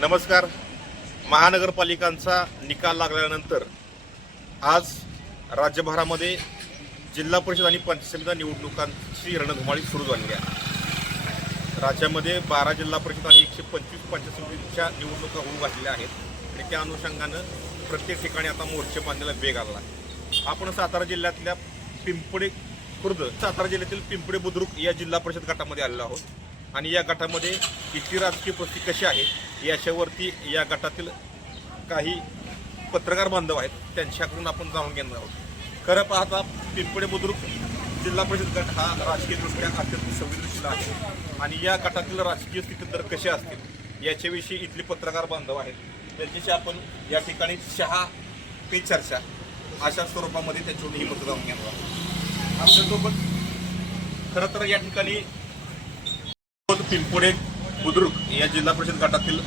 नमस्कार. महानगरपालिकांचा निकाल लागल्यानंतर आज राज्यभरामध्ये जिल्हा परिषद आणि पंचायत समिती निवडणुकांची रणधुमाळी सुरू झाली आहे. राज्यामध्ये 12 जिल्हा परिषद आणि 125 पंचायत समितीच्या निवडणुका होऊ घातलेल्या आहेत आणि त्या अनुषंगानं प्रत्येक ठिकाणी आता मोर्चे बांधण्याला वेग आला आहे. आपण सातारा जिल्ह्यातल्या पिंपळे खुर्द सातारा जिल्ह्यातील पिंपळे बुद्रुक या जिल्हा परिषद गटामध्ये आलेलो आहोत आणि या गटामध्ये इथली राजकीय परिस्थिती कशी आहे याच्यावरती या गटातील काही पत्रकार बांधव आहेत त्यांच्याकडून आपण जाणून घेणार आहोत. खरं पाहता पिंपळे बुद्रुक जिल्हा परिषद गट हा राजकीयदृष्ट्या अत्यंत संवेदनशील आहे आणि या गटातील राजकीय स्थिती तर कशा असतील याच्याविषयी इथले पत्रकार बांधव आहेत. त्यांच्याशी आपण या ठिकाणी चहा पे चर्चा अशा स्वरूपामध्ये त्यांच्याकडून ही मतं जाणून घेणार आहोत. आपल्यासोबत खरं तर या ठिकाणी पिंपळे बुद्रुक या जिल्हा परिषद गटातील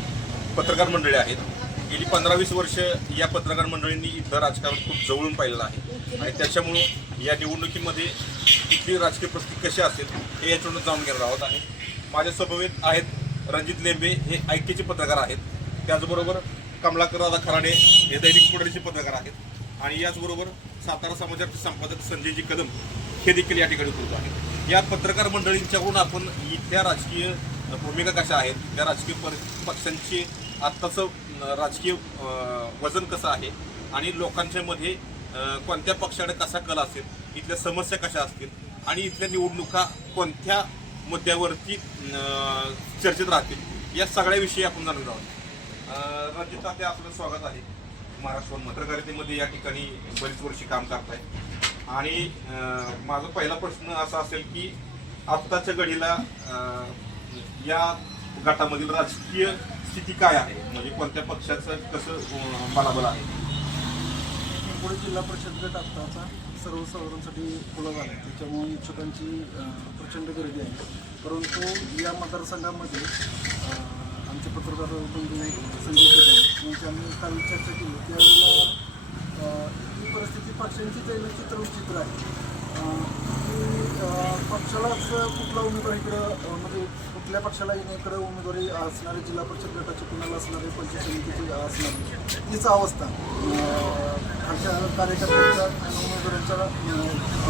पत्रकार मंडळी आहेत. गेली 15-20 वर्ष या पत्रकार मंडळींनी इथं राजकारण खूप जवळून पाहिलेलं आहे आणि त्याच्यामुळं या निवडणुकीमध्ये इथली राजकीय परिस्थिती कशी असेल हे याच्यावरून जाणून घेणार आहोत. आणि माझ्यासमवेत आहेत रणजित लेंबे, हे ऐक्यचे पत्रकार आहेत. त्याचबरोबर कमलाकर दादा खराडे हे दैनिक पुढारीचे पत्रकार आहेत आणि याचबरोबर सातारा समाचारचे संपादक संजयजी कदम हे देखील या ठिकाणी उपस्थित आहेत. या पत्रकार मंडळींच्याकडून आपण इथल्या राजकीय भूमिका कशा आहेत, त्या राजकीय पक्षांची आत्ताचं राजकीय वजन कसं आहे आणि लोकांच्या मध्ये कोणत्या पक्षाकडे कसा कल असेल, इथल्या समस्या कशा असतील आणि इथल्या निवडणुका कोणत्या मुद्द्यावरती चर्चेत राहतील या सगळ्याविषयी आपण जाणून आहोत. रणजित तात्या, आपलं स्वागत आहे. महाराष्ट्र पत्रकारितेमध्ये या ठिकाणी बरीच वर्षी काम करताय आणि माझा पहिला प्रश्न असा असेल की आत्ताच्या घडीला या गटामधील राजकीय स्थिती काय आहे, म्हणजे कोणत्या पक्षाचं कसं बलाबल आहे? पिंपळे जिल्हा परिषद गट आत्ताचा सर्वसाधारणसाठी खुला झाला, त्याच्यामुळे इच्छुकांची प्रचंड गर्दी आहे. परंतु या मतदारसंघामध्ये आमचे पत्रकार बंधू संजय कदम यांची आम्ही काल चर्चा केली. त्यावेळेला ही परिस्थिती पक्षांची दैनचित्र विचित्र आहे की पक्षालाच कुठला उमेदवार इकडं म्हणजे कुठल्या पक्षाला इकडे उमेदवारी असणारे जिल्हा परिषद गटाचे कुणाला असणारे पंचायत समितीची असणारी तीच अवस्था आमच्या कार्यकर्त्यांच्या आणि उमेदवारांच्या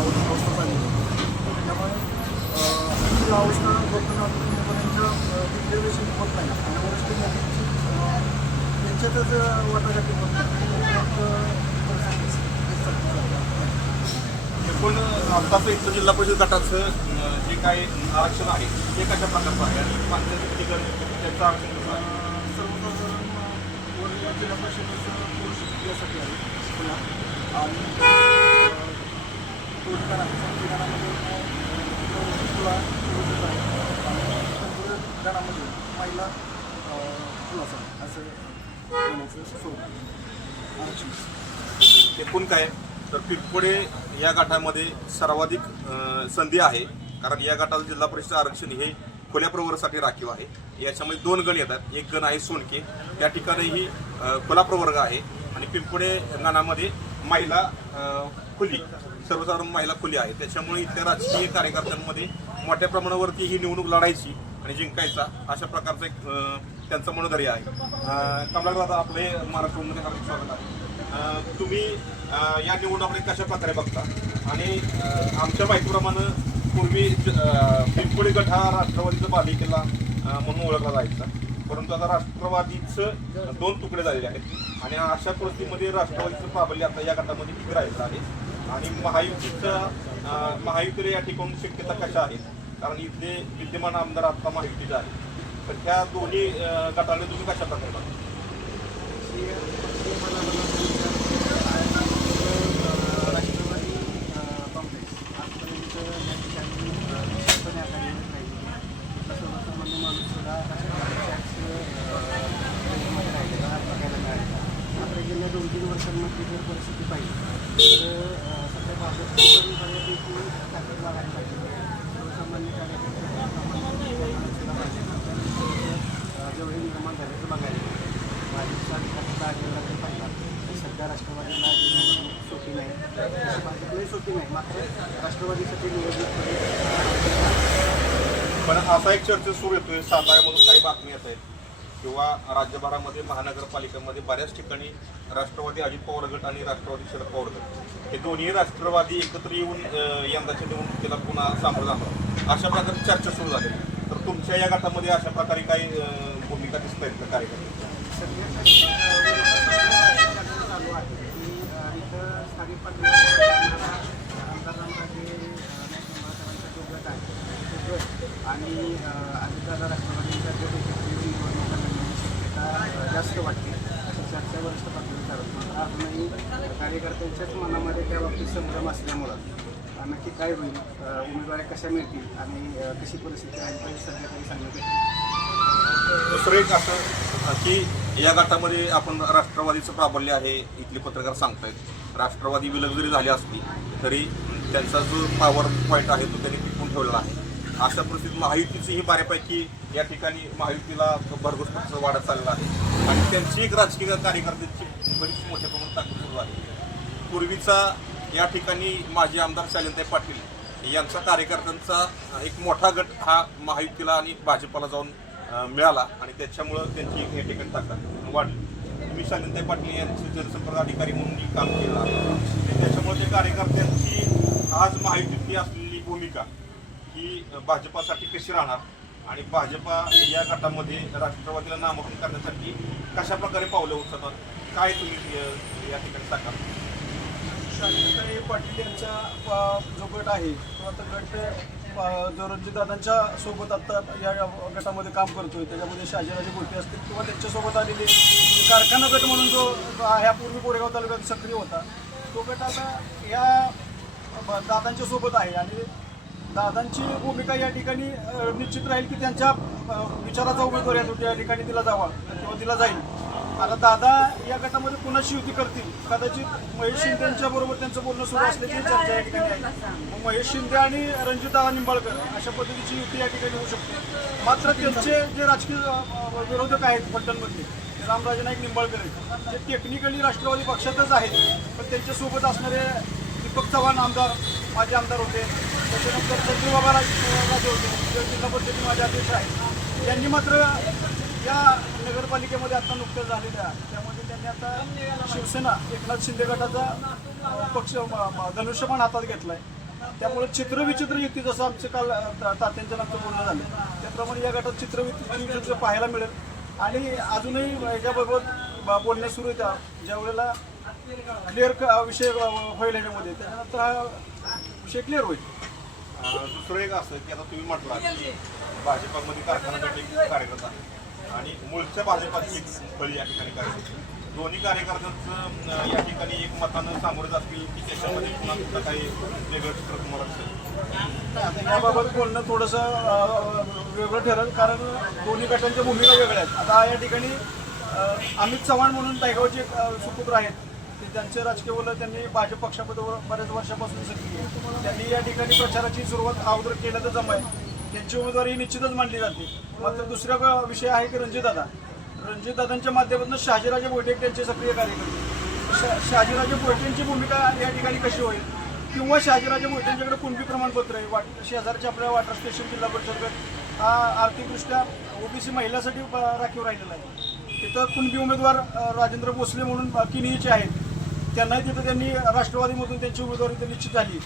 अवस्था झाली. त्यामुळे ही अवस्था बघून उमेदवारांच्या डिक्लेरेशन होत नाही आणि वरिष्ठ नेत्यांची त्यांच्यातच वाटाघाटी होत नाही. पण आत्ताचं इथलं जिल्हा परिषद गटाचं जे काही आरक्षण आहे ते कशा प्रकारचं आहे आणि पंचायत समिती त्याचं आरक्षण कसं आहे? सर्वसाधारण वरील जिल्हा परिषदेचं पुरुष यासाठी आहे पुन्हा आणि तो ठिकाण आहे संविधानामध्ये खुला पुरुषच आहे आणि गणामध्ये महिला खुलाच आहे असं बोलायचं स्वरूप आरक्षण. एकूण काय तर पिंपळे या गटामध्ये सर्वाधिक संधी आहे, कारण या गटाचं जिल्हा परिषद आरक्षण हे खुल्या प्रवर्गासाठी राखीव आहे. याच्यामध्ये 2 गण येतात. एक गण आहे सोनके, त्या ठिकाणीही खुला प्रवर्ग आहे आणि पिंपळे गणामध्ये महिला खुली, सर्वसाधारण महिला खुली आहे. त्याच्यामुळे इथल्या राजकीय कार्यकर्त्यांमध्ये मोठ्या प्रमाणावरती ही निवडणूक लढायची आणि जिंकायचा अशा प्रकारचं एक त्यांचं मनोधैर्य आहे. कमलाकर दादा, आपले महाराष्ट्रामध्ये हार्दिक स्वागत आहे. तुम्ही या निवडणुकीत कशा प्रकारे बघता? आणि आमच्या माहितीप्रमाणे पूर्वी पिंपळे गट हा राष्ट्रवादीचा बालेकिल्ला म्हणून ओळखला जायचा, परंतु आता राष्ट्रवादीचं 2 तुकडे झालेले आहेत आणि अशा परिस्थितीमध्ये राष्ट्रवादीचं प्राबल्य आता या गटामध्ये किती राहिलेलं आहे आणि महायुतीला या ठिकाणून शक्यता कशा आहेत, कारण इथले विद्यमान आमदार आता महायुतीचे आहेत. तर त्या दोन्ही गटाने तुम्ही कशा प्रकारे बघता? राष्ट्रवादी काँग्रेस आजपर्यंत या ठिकाणी निश्चितपणे आघाडीवर राहिलेली आहे. सर्वसामान्य माणूस सुद्धा मध्ये राहिलेला बघायला मिळाला. मात्र गेल्या 2-3 वर्षांमध्ये जर परिस्थिती पाहिली तर सध्या भाजपची पण बऱ्यापैकी ताकद वाढायला लागली. सर्वसामान्य कार्यकर्ते जेवढे निर्माण झाल्याचं बघायला मिळतं. भाजपचा विकासाचा आढळला तर पाहिला तर सध्या राष्ट्रवादीला निवडणूक सोपी नाही, भाजपलाही सोपी नाही, मात्र राष्ट्रवादीसाठी निवडणूक. पण असा एक चर्चा सुरू येतोय, साताऱ्यामधून काही बातमी येत आहेत किंवा राज्यभरामध्ये महानगरपालिकांमध्ये बऱ्याच ठिकाणी राष्ट्रवादी अजित पवार गट आणि राष्ट्रवादी शरद पवार गट हे दोन्ही राष्ट्रवादी एकत्र येऊन यंदाच्या निवडणुकीला पुन्हा सामोरं जाणार अशा प्रकारची चर्चा सुरू झाली. तर तुमच्या या गटामध्ये अशा प्रकारे काही भूमिका दिसत आहेत का कार्यकर्त्यांच्या? चालू आहे की इथं स्थानिक पातळीवर आमदारांचा जे नॅशनल गट आहे तो गट आणि अजितदादा राष्ट्रवादीच्या गट एकत्र निवडणुका लढण्याची शक्यता जास्त वाटते अशी चर्चा वरिष्ठ पातळीवर चालत मात्र अजूनही कार्यकर्त्यांच्याच मनामध्ये त्या बाबतीत संभ्रम असल्यामुळं नक्की काय होईल, उमेदवारी कशा मिळतील आणि कशी परिस्थिती आहे सध्या तरी सांगण्यात येईल. दुसरं एक असं की या गटामध्ये आपण राष्ट्रवादीचं प्राबल्य आहे इथले पत्रकार सांगतायत. राष्ट्रवादी विलग जरी झाली असली तरी त्यांचा जो पॉवर पॉईंट आहे तो त्यांनी टिकून ठेवलेला आहे. अशा परिस्थितीत महायुतीचीही बऱ्यापैकी या ठिकाणी महायुतीला भरघोस वाढत चाललेला आहे आणि त्यांची एक राजकीय कार्यकर्त्यांची बरीच मोठ्या प्रमाणात ताकद सुरू आहे. पूर्वीचा या ठिकाणी माजी आमदार शालिनताई पाटील यांचा कार्यकर्त्यांचा एक मोठा गट हा महायुतीला आणि भाजपाला जाऊन मिळाला आणि त्याच्यामुळं त्यांची या ठिकाणी ताकद वाढली. तुम्ही शालिनताई पाटील यांचे जनसंपर्क अधिकारी म्हणून काम केलं आहे. त्याच्यामुळे त्या कार्यकर्त्यांची आज महायुतीतली असलेली भूमिका ही भाजपासाठी कशी राहणार आणि भाजपा या गटामध्ये राष्ट्रवादीला नामांकन करण्यासाठी कशा प्रकारे पावलं उचलणार, काय तुम्ही या ठिकाणी सांगा? शालिनताई पाटील यांचा जो गट आहे तो आता गट जो रणजितदादांच्या सोबत आता या गटामध्ये काम करतोय त्याच्यामध्ये शहाजीराजे भोटे असतील किंवा त्यांच्यासोबत आलेले कारखाना गट म्हणून जो ह्यापूर्वी कोरेगाव तालुक्यात सक्रिय होता तो गट आता या दादांच्या सोबत आहे आणि दादांची भूमिका या ठिकाणी निश्चित राहील की त्यांच्या विचाराचा उमेदवार या ठिकाणी दिला जावा किंवा दिला जाईल. आता दादा या गटामध्ये कुणाशी युती करतील, कदाचित महेश शिंदेच्या बरोबर त्यांचं बोलणं सुरू असल्याची चर्चा या ठिकाणी आहे. मग महेश शिंदे आणि रणजितदादा निंबाळकर अशा पद्धतीची युती या ठिकाणी होऊ शकते. मात्र त्यांचे जे राजकीय विरोधक आहेत पलटणमधले रामराजे नाईक निंबाळकर आहेत जे टेक्निकली राष्ट्रवादी पक्षातच आहेत पण त्यांच्यासोबत असणारे दीपक चव्हाण आमदार माजी आमदार होते, त्याच्यानंतर संजय बाबा राजे होते जिल्हा परिषदेचे माझे अध्यक्ष आहेत. यांनी मात्र या नगरपालिकेमध्ये आता नुकतंच झालेल्या त्यामध्ये त्यांनी आता शिवसेना एकनाथ शिंदे गटाचा पक्ष धनुष्यबाण हातात घेतला आहे. त्यामुळे चित्रविचित्र युती जसं आमचं काल तात्यांच्या नंतर बोलणं झालं त्याप्रमाणे या गटात चित्रविचित्र पाहायला मिळेल आणि अजूनही याच्याबाबत बोलणे सुरू आहेत. ज्या वेळेला क्लिअर विषय होईल याच्यामध्ये त्याच्यानंतर हा विषय क्लिअर होईल. दुसरं एक असं की आता तुम्ही म्हटलं की भाजपामध्ये कारखाना गट एक कार्यकर्ता आहे आणि मूळच्या भाजपाची एक फळी या ठिकाणी कार्यकर्ते दोन्ही कार्यकर्त्यांचं या ठिकाणी एक मतानं सामोरेच असतील की त्याच्यामध्ये पुन्हा सुद्धा काही वेगळं चित्र तुम्हाला असेल. आता याबाबत बोलणं थोडंसं वेगळं ठरेल कारण दोन्ही गटांच्या भूमिका वेगळ्या आहेत. आता या ठिकाणी अमित चव्हाण म्हणून दायगावचे सुपुत्र आहेत ते त्यांचे राजकीय बोल त्यांनी भाजप पक्षामध्ये बऱ्याच वर्षापासून सक्रिय त्यांनी या ठिकाणी प्रचाराची सुरुवात अगोदर केलं तर जमाय त्यांची उमेदवारी निश्चितच मानली जाते. मात्र दुसरा विषय आहे की रणजितदादांच्या माध्यमातून शहाजीराजे भोटे त्यांचे सक्रिय कार्यकर्ते शहाजीराजे भोटेंची भूमिका या ठिकाणी कशी होईल किंवा शहाजीराजे भोटेंच्याकडे कुणबी प्रमाणपत्र आहे शेजारच्या आपल्या वॉटर स्टेशन जिल्हा परिषद गट हा आर्थिकदृष्ट्या ओबीसी महिलासाठी राखीव राहिलेला आहे. तिथं कुणबी उमेदवार राजेंद्र भोसले म्हणून किनीचे आहेत त्यांनाही तिथं त्यांनी राष्ट्रवादीमधून त्यांची उमेदवारी निश्चित झाली.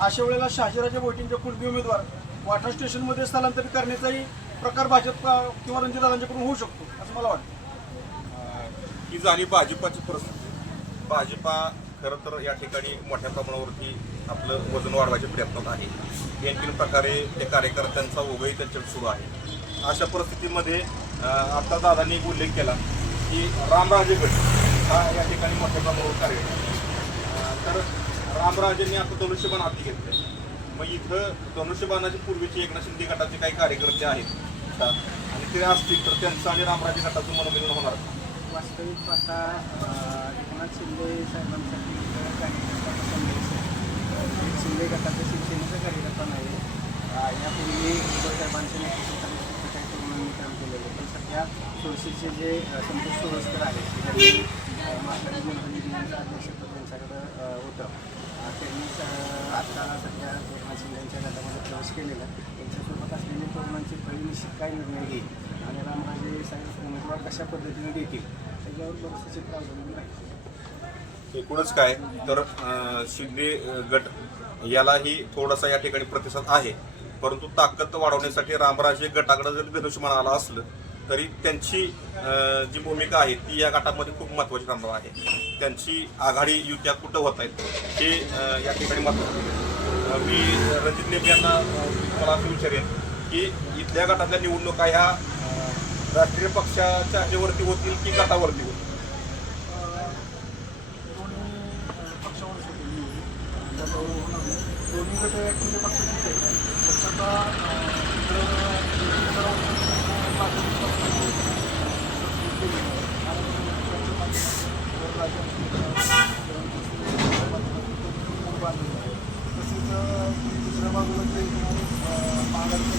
अशा वेळेला शहाजीराजे भोटेंचे कुणबी उमेदवार वॉटर स्टेशनमध्ये स्थलांतरित करण्याचाही प्रकार भाजप किंवा रणजितदादांच्याकडून होऊ शकतो असं मला वाटतं. ही झाली भाजपाची परिस्थिती. भाजपा खरं तर या ठिकाणी मोठ्या प्रमाणावरती आपलं वजन वाढवायच्या प्रयत्नात आहे. आणखीन प्रकारे त्या कार्यकर्त्यांचा ओघही त्यांच्याकडे सुरू आहे. अशा परिस्थितीमध्ये आता दादांनी एक उल्लेख केला की रामराजे गट हा या ठिकाणी मोठ्या प्रमाणावर कार्यक्रम तर रामराजेंनी आता धनुष्यबाण हाती घेतले. मग इथं धनुष्यबाणाच्या पूर्वीचे एकनाथ शिंदे गटाचे काही कार्यकर्ते आहेत आणि ते असतील तर त्यांचं आणि रामराजे गटाचं मनोमिलन होणार. वास्तविक पाहता एकनाथ शिंदे साहेबांसाठी कार्यकर्ता शिंदे गटाचा शिवसेनेचा कार्यकर्ता नाही. यापूर्वी उद्धव साहेबांच्या नेतृत्वाखाली काही तरुणांनी काम केलेलं पण सध्या सोळशीचे जे संतोष सोळसकर आहेत त्यांनी महाराष्ट्र मंत्री दिनांचं अध्यक्षपद त्यांच्याकडं होतं. त्यांनी आता सध्या एकनाथ शिंदेच्या गटामध्ये प्रवेश केलेला त्यांच्यासोबत असलेले तरुणांची पहिली निश्चित काय निर्णय घेईल आणि रामराजे साहेब उमेदवार कशा पद्धतीने देतील त्याच्यावर बरंचसं चित्र अवलंबून राहील. एकूणच काय तर शिंदे गट यालाही थोडासा या ठिकाणी प्रतिसाद आहे, परंतु ताकद वाढवण्यासाठी रामराजे गटाकडे जरी धनुष्यमान आला असलं तरी त्यांची जी भूमिका आहे ती या गटामध्ये खूप महत्त्वाची राहणार आहे. त्यांची आघाडी युत्या कुठं होत आहेत हे या ठिकाणी महत्त्वाचं. मी रणजित लेबे यांना मला असं विचारेन की इथल्या गटातल्या निवडणुका ह्या राष्ट्रीय पक्षाच्या ह्याच्यावरती होतील की गटावरती होतील? दोन्ही पक्षावर दोन्ही गट ॲक्च्युली पक्षाचेच आहेत. तसेच दुसऱ्या बाजूला जे महाराष्ट्र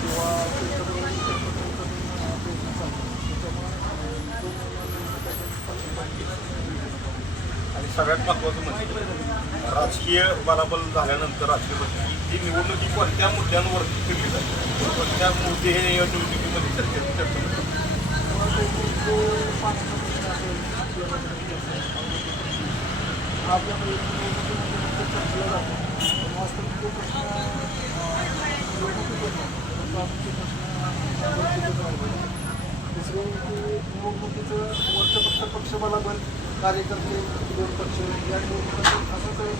किंवा आणि सगळ्यात महत्त्वाचं म्हणजे राजकीय बलाबल झाल्यानंतर राजकीय पद्धती ही निवडणूक ही कोणत्या मुद्द्यांवर फिरली जाईल, कोणत्या मुद्दे हे या निवडणुकीमध्ये चर्चा आपल्याकडे चर्चेला जातो. वास्तविक तो प्रश्न दुसरं निवडणुकीचं वरचं फक्त पक्ष बलाबल कार्यकर्ते दोन पक्ष या निवडणुकीत असं काही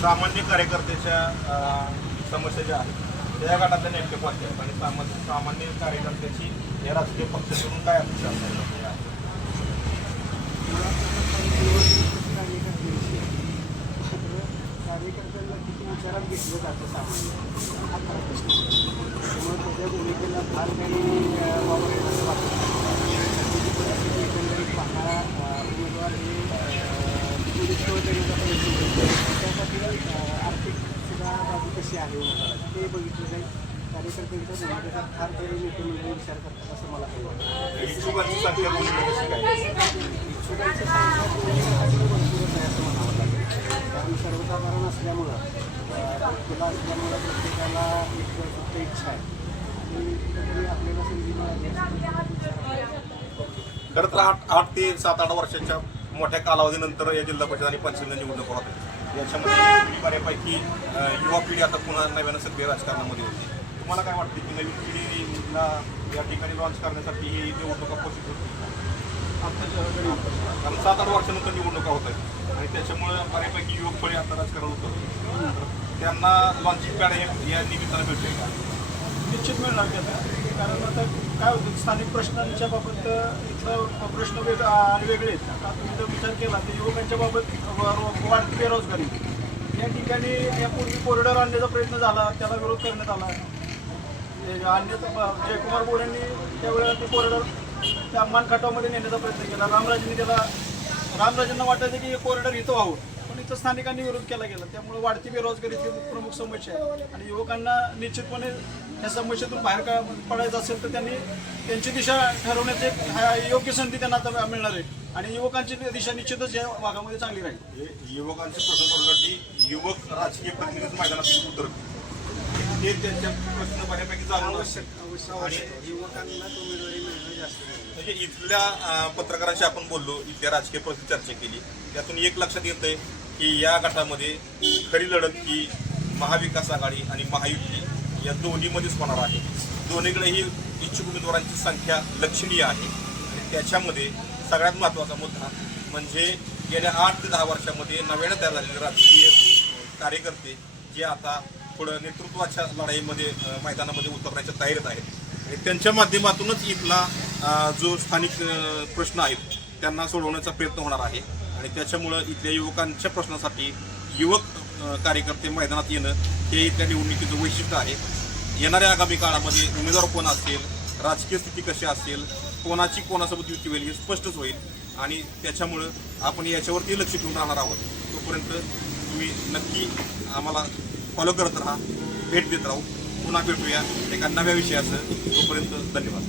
सामान्य कार्यकर्त्याच्या समस्या ज्या आहेत त्या गटातल्या नेमक्या कोणत्या आहेत आणि सामान्य कार्यकर्त्याची या राजकीय पक्षाकडून काय अपेक्षा असतात? कार्यकर्त्यांना किती विचारात घेतलं जातं सामान्य हा खरा प्रश्न. त्यामुळे त्याच्या भूमिकेला फार काही वावर येण्याचं वाटतं. त्याची परिस्थिती एकंदरीत पाहणारा उमेदवार हे त्यासाठी आर्थिक सुद्धा बाजू कशी आहे उमेदवाराची ते बघितलं जाईल. कार्यकर्त्यांच्या भूमिकेचा फार काही नेते विचार करतात असं मला काही वाटतं. इच्छुकांची संख्या कशी काय? इच्छुकांची संख्या भरपूरच आहे असं म्हणावं लागेल. कारण सर्वसाधारण असल्यामुळं खुला असल्यामुळं प्रत्येकाला एक फक्त इच्छा आहे आणि कुठेतरी आपल्याला संधी मिळाली. खरं तर 8 ते 7-8 वर्षाच्या मोठ्या कालावधीनंतर या जिल्हा परिषद आणि पंचायत निवडणूक होतात. याच्यामध्ये बऱ्यापैकी युवा पिढी आता पुन्हा नव्यानं सक्रिय राजकारणामध्ये होती. तुम्हाला काय वाटते की नवीन पिढीला या ठिकाणी लॉन्च करण्यासाठी ही निवडणुका पोषित होती? कारण 7-8 वर्षानंतर निवडणुका होत आहेत आणि त्याच्यामुळे बऱ्यापैकी युवक पिढी आता राजकारण होतं. त्यांना लॉन्चिंग पॅड हे या निमित्तानं भेटते का? निश्चित मिळणार त्याचा. कारण आता काय होतं स्थानिक प्रश्नांच्या बाबत इथलं प्रश्न वेगळे आहेत. आता तुम्ही जर विचार केला तर युवकांच्या बाबत वाढती बेरोजगारी या ठिकाणी यापूर्वी कॉरिडॉर आणण्याचा प्रयत्न झाला, त्याला विरोध करण्यात आला. आणण्याचा जयकुमार गोरेंनी त्यावेळेला ते कॉरिडॉर त्या मानखटावमध्ये नेण्याचा प्रयत्न केला. रामराजेंना वाटायचं की हे कॉरिडॉर इथं व्हावं, पण इथं स्थानिकांनी विरोध केला गेला. त्यामुळे वाढती बेरोजगारी ही प्रमुख समस्या आहे आणि युवकांना निश्चितपणे या समस्येतून बाहेर पडायचं असेल तर त्यांनी त्यांची दिशा ठरवण्याची योग्य संधी त्यांना आता मिळणार आहे आणि युवकांची दिशा निश्चितच या भागामध्ये चांगली राहील. युवकांचे प्रश्न सोडवण्यासाठी युवक राजकीय प्रतिनिधी मैदानात उतरत ते त्यांच्या प्रश्न बऱ्यापैकी जाणून आणि युवकांना उमेदवारी मिळणं जास्त म्हणजे इथल्या पत्रकारांशी आपण बोललो, इथल्या राजकीय परिस्थिती चर्चा केली. त्यातून एक लक्षात येतंय की या गटामध्ये खरी लढत ही महाविकास आघाडी आणि महायुती या दोन्हीमध्येच होणार आहे. दोन्हीकडेही इच्छुक उमेदवारांची संख्या लक्षणीय आहे आणि त्याच्यामध्ये सगळ्यात महत्त्वाचा मुद्दा म्हणजे गेल्या 8 ते 10 वर्षामध्ये नव्यानं तयार झालेले राजकीय कार्यकर्ते जे आता पुढं नेतृत्वाच्या लढाईमध्ये मैदानामध्ये उतरण्याच्या तयारीत आहेत आणि त्यांच्या माध्यमातूनच इथला जो स्थानिक प्रश्न आहेत त्यांना सोडवण्याचा प्रयत्न होणार आहे आणि त्याच्यामुळं इथल्या युवकांच्या प्रश्नासाठी युवक कार्यकर्ते मैदानात येणं हे इथल्या निवडणुकीचं वैशिष्ट्य आहे. येणाऱ्या आगामी काळामध्ये उमेदवार कोण असेल, राजकीय स्थिती कशी असेल, कोणाची कोणासोबत युती होईल हे स्पष्टच होईल आणि त्याच्यामुळं आपण याच्यावरती लक्ष ठेवून राहणार आहोत. तोपर्यंत तुम्ही नक्की आम्हाला फॉलो करत राहा, भेट देत राहू. पुन्हा भेटूया एका नव्या विषयासह. तोपर्यंत धन्यवाद.